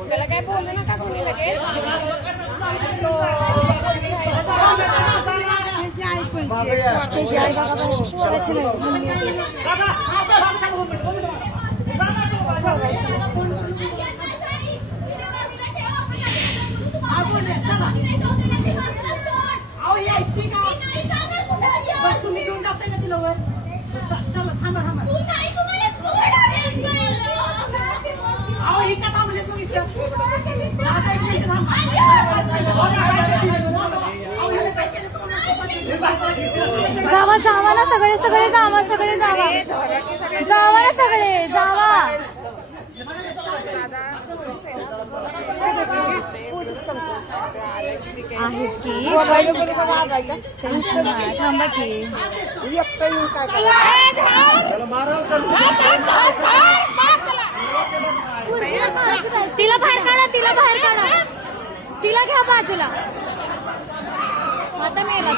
त्याला काय बोलू नका कोणी लगेच तुम्ही घेऊन जाताय ना तिला वर चला थांबा थांबा अहो ही का थांबले तू इथं दादा एक मिनिट थांब जावा जावा ना सगळे सगळे जावा सगळे जावा जावा ना सगळे जावा आहेत की थांबा की तिला बाहेर काढा तिला बाहेर काढा तिला घ्या बाजूला आता मेला